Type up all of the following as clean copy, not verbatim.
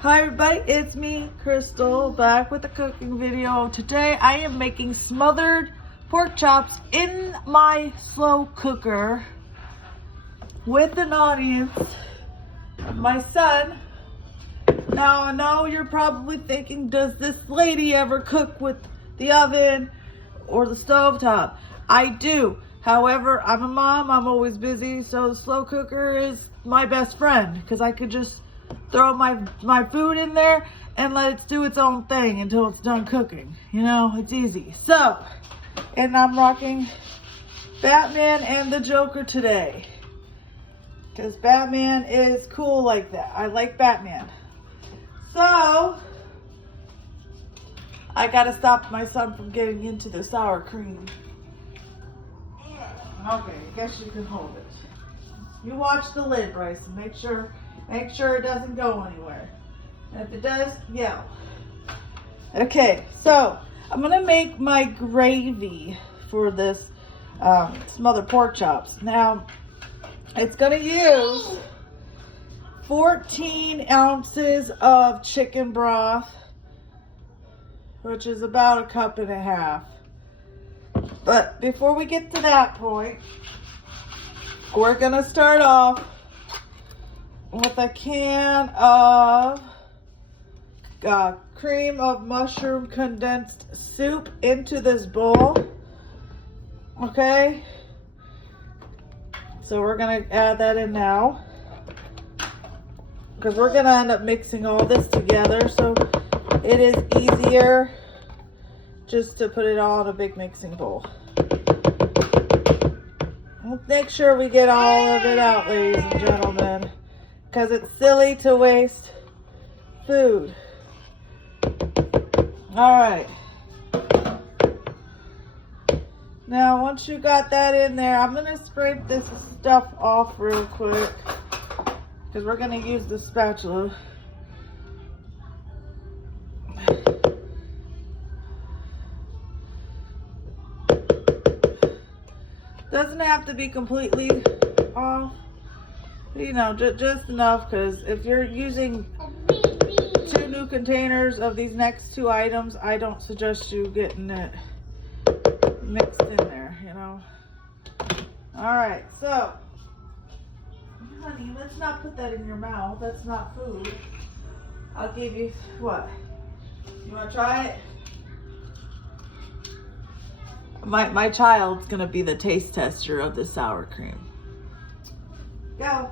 Hi everybody, it's me, Crystal, back with a cooking video. Today I am making smothered pork chops in my slow cooker with an audience of my son. Now I know you're probably thinking, does this lady ever cook with the oven or the stovetop? I do. However, I'm a mom, I'm always busy, so the slow cooker is my best friend because I could just throw my food in there and let it do its own thing until it's done cooking. You know, it's easy. So, and I'm rocking Batman and the Joker today because Batman is cool like that. I like Batman. So, I gotta stop my son from getting into the sour cream. Okay, I guess you can hold it. You watch the lid, Bryce, and make sure it doesn't go anywhere. And if it does, yell. Okay, so I'm gonna make my gravy for this smothered pork chops. Now, it's gonna use 14 ounces of chicken broth, which is about 1.5 cups. But before we get to that point, we're gonna start off with a can of cream of mushroom condensed soup into this bowl. Okay, so we're gonna add that in now because we're gonna end up mixing all this together, so it is easier just to put it all in a big mixing bowl. Let's make sure we get all of it out, ladies and gentlemen, because it's silly to waste food. All right. Now, once you got that in there, I'm going to scrape this stuff off real quick because we're going to use the spatula. Doesn't have to be completely off, you know, just enough, because if you're using 2 new containers of these next 2 items, I don't suggest you getting it mixed in there, you know. Alright, so, honey, let's not put that in your mouth. That's not food. I'll give you, what? You want to try it? My child's gonna be the taste tester of the sour cream. Go.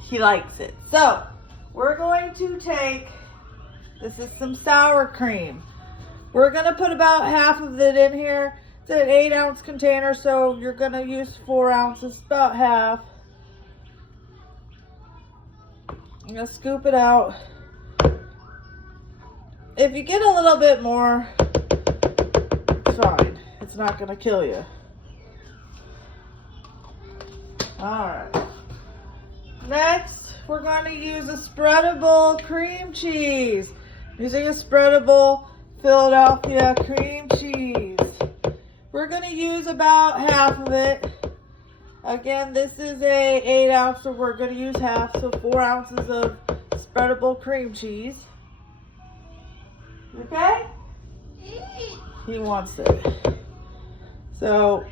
He likes it. So, we're going to take, this is some sour cream. We're gonna put about half of it in here. It's an 8-ounce container, so you're gonna use 4 ounces, about half. I'm gonna scoop it out. If you get a little bit more, it's fine. It's not going to kill you. Alright. Next, we're going to use a spreadable cream cheese. Using a spreadable Philadelphia cream cheese. We're going to use about half of it. Again, this is a 8-ounce, so we're going to use half, so 4 ounces of spreadable cream cheese. Okay? He wants it. So,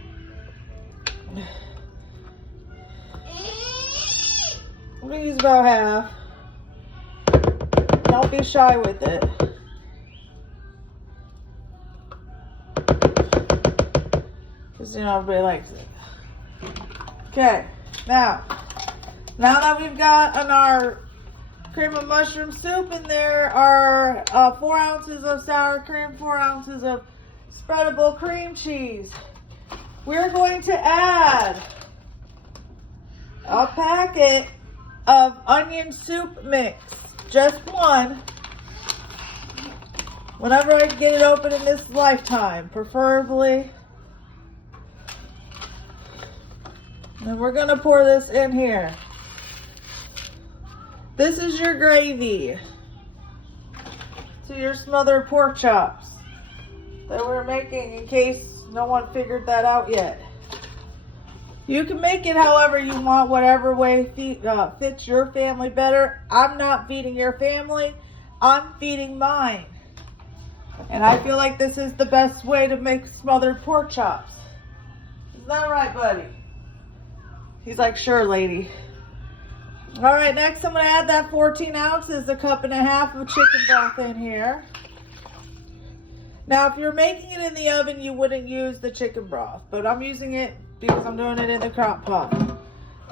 I'm going to use about half. Don't be shy with it. Because, you know, everybody likes it. Okay. Now that we've got our cream of mushroom soup in there are 4 ounces of sour cream, 4 ounces of spreadable cream cheese. We're going to add a packet of onion soup mix, just one, whenever I can get it open in this lifetime, preferably. And we're going to pour this in here. This is your gravy to your smothered pork chops that we're making, in case no one figured that out yet. You can make it however you want, whatever way fits your family better. I'm not feeding your family. I'm feeding mine. And I feel like this is the best way to make smothered pork chops. Isn't that right, buddy? He's like, sure, lady. All right, next I'm going to add that 14 ounces, a cup and a half of chicken broth in here. Now, if you're making it in the oven, you wouldn't use the chicken broth, but I'm using it because I'm doing it in the crock pot.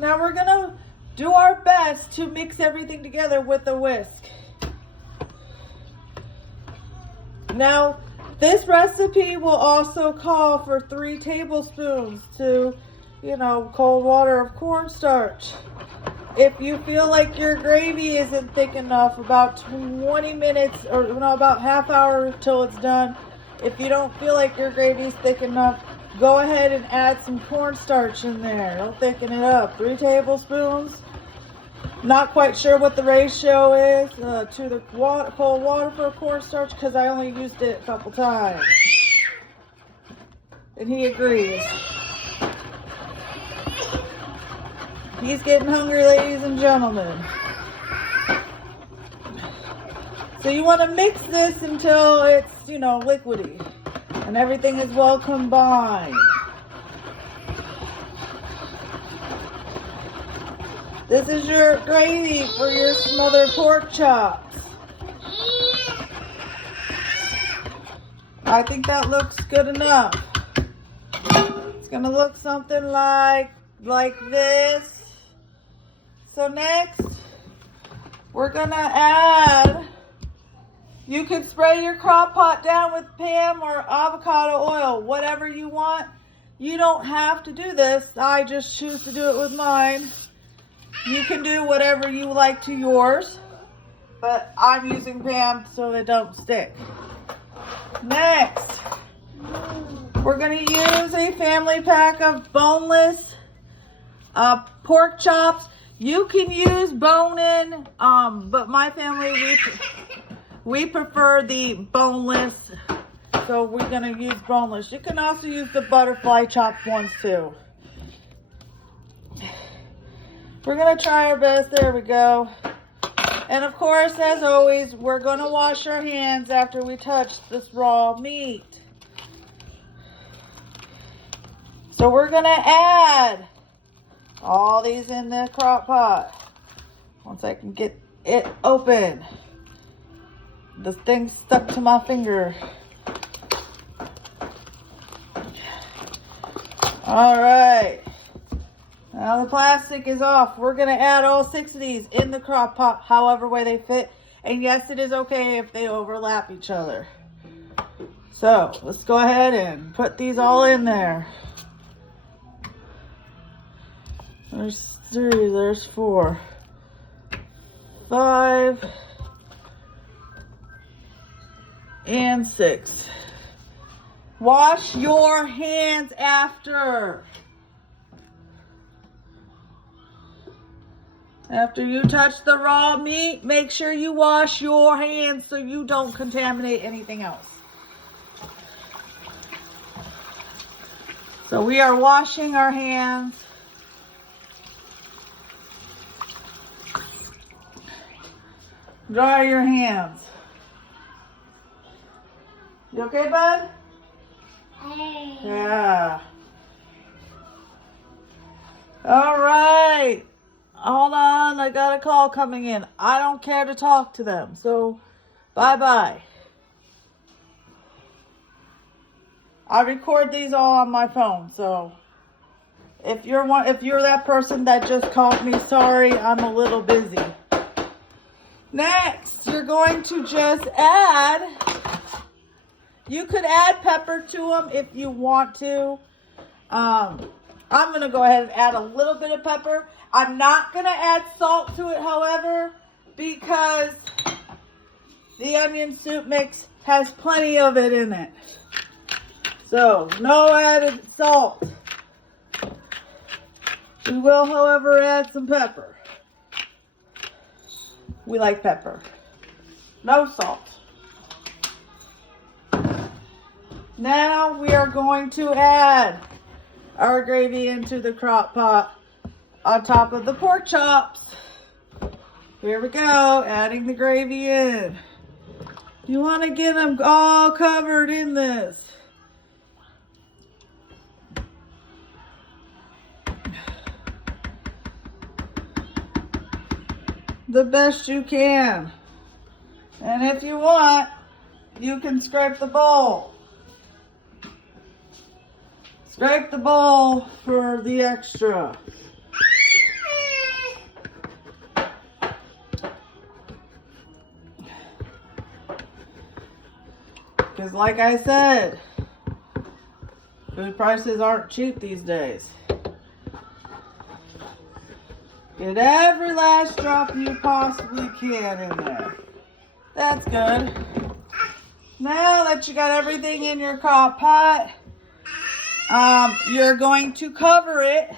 Now, we're going to do our best to mix everything together with a whisk. Now, this recipe will also call for 3 tablespoons to, cold water of cornstarch. If you feel like your gravy isn't thick enough, about 20 minutes or about half hour till it's done. If you don't feel like your gravy's thick enough, go ahead and add some cornstarch in there. It'll thicken it up. 3 tablespoons. Not quite sure what the ratio is to the cold water for cornstarch because I only used it a couple times. And he agrees. He's getting hungry, ladies and gentlemen. So you want to mix this until it's, liquidy and everything is well combined. This is your gravy for your smothered pork chops. I think that looks good enough. It's going to look something like this. So next, we're going to add, you can spray your crock pot down with Pam or avocado oil, whatever you want. You don't have to do this. I just choose to do it with mine. You can do whatever you like to yours, but I'm using Pam so they don't stick. Next, we're going to use a family pack of boneless pork chops. You can use bone-in, but my family, we prefer the boneless, so we're going to use boneless. You can also use the butterfly chopped ones too. We're going to try our best. There we go. And of course, as always, we're going to wash our hands after we touch this raw meat. So we're going to add all these in the crock pot. Once I can get it open. This thing's stuck to my finger. All right. Now the plastic is off. We're going to add all 6 of these in the crock pot, however way they fit. And yes, it is okay if they overlap each other. So let's go ahead and put these all in there. There's 3, there's 4, 5, and 6. Wash your hands after. After you touch the raw meat, make sure you wash your hands so you don't contaminate anything else. So we are washing our hands. Dry your hands. You okay, bud? Hey. Yeah. All right. Hold on. I got a call coming in. I don't care to talk to them. So, bye-bye. I record these all on my phone. So, if you're that person that just called me, sorry, I'm a little busy. Next, you're going to just add, you could add pepper to them if you want to. I'm going to go ahead and add a little bit of pepper. I'm not going to add salt to it, however, because the onion soup mix has plenty of it in it. So, no added salt. We will, however, add some pepper. We like pepper. No salt. Now we are going to add our gravy into the crock pot on top of the pork chops. Here we go, adding the gravy in. You want to get them all covered in this. The best you can. And if you want, you can scrape the bowl. Scrape the bowl for the extra. Because like I said, food prices aren't cheap these days. Get every last drop you possibly can in there. That's good. Now that you got everything in your crock pot, you're going to cover it.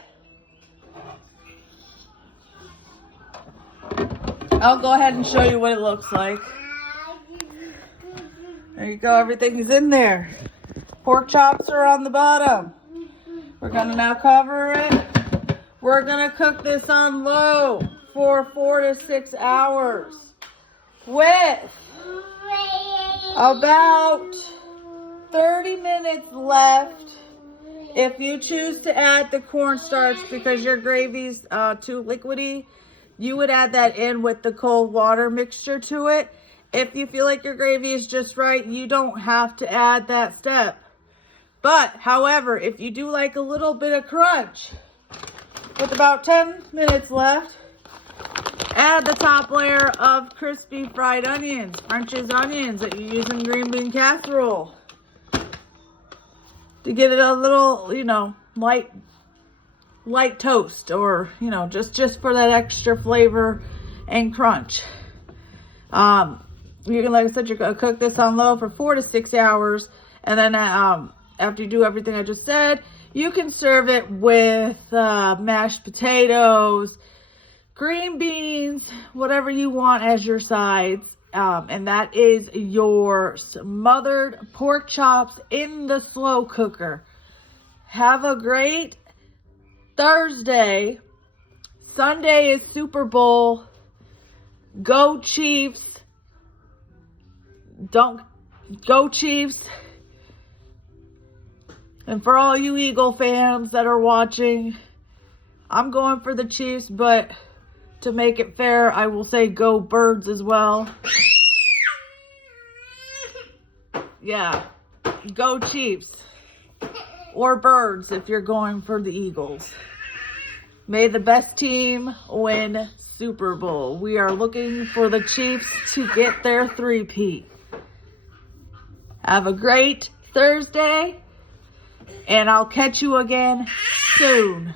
I'll go ahead and show you what it looks like. There you go, everything's in there. Pork chops are on the bottom. We're gonna now cover it. We're gonna cook this on low for 4 to 6 hours with about 30 minutes left. If you choose to add the cornstarch because your gravy's too liquidy, you would add that in with the cold water mixture to it. If you feel like your gravy is just right, you don't have to add that step. But, however, if you do like a little bit of crunch, with about 10 minutes left, add the top layer of crispy fried onions, French's onions that you use in green bean casserole. To get it a little, you know, light toast, or, you know, just for that extra flavor and crunch. You can, like I said, you're gonna cook this on low for 4 to 6 hours, and then after you do everything I just said, you can serve it with mashed potatoes, green beans, whatever you want as your sides. And that is your smothered pork chops in the slow cooker. Have a great Thursday. Sunday is Super Bowl. Go Chiefs. Go Chiefs. And for all you Eagle fans that are watching, I'm going for the Chiefs, but to make it fair, I will say go Birds as well. Yeah, go Chiefs. Or Birds if you're going for the Eagles. May the best team win Super Bowl. We are looking for the Chiefs to get their three-peat. Have a great Thursday, and I'll catch you again soon.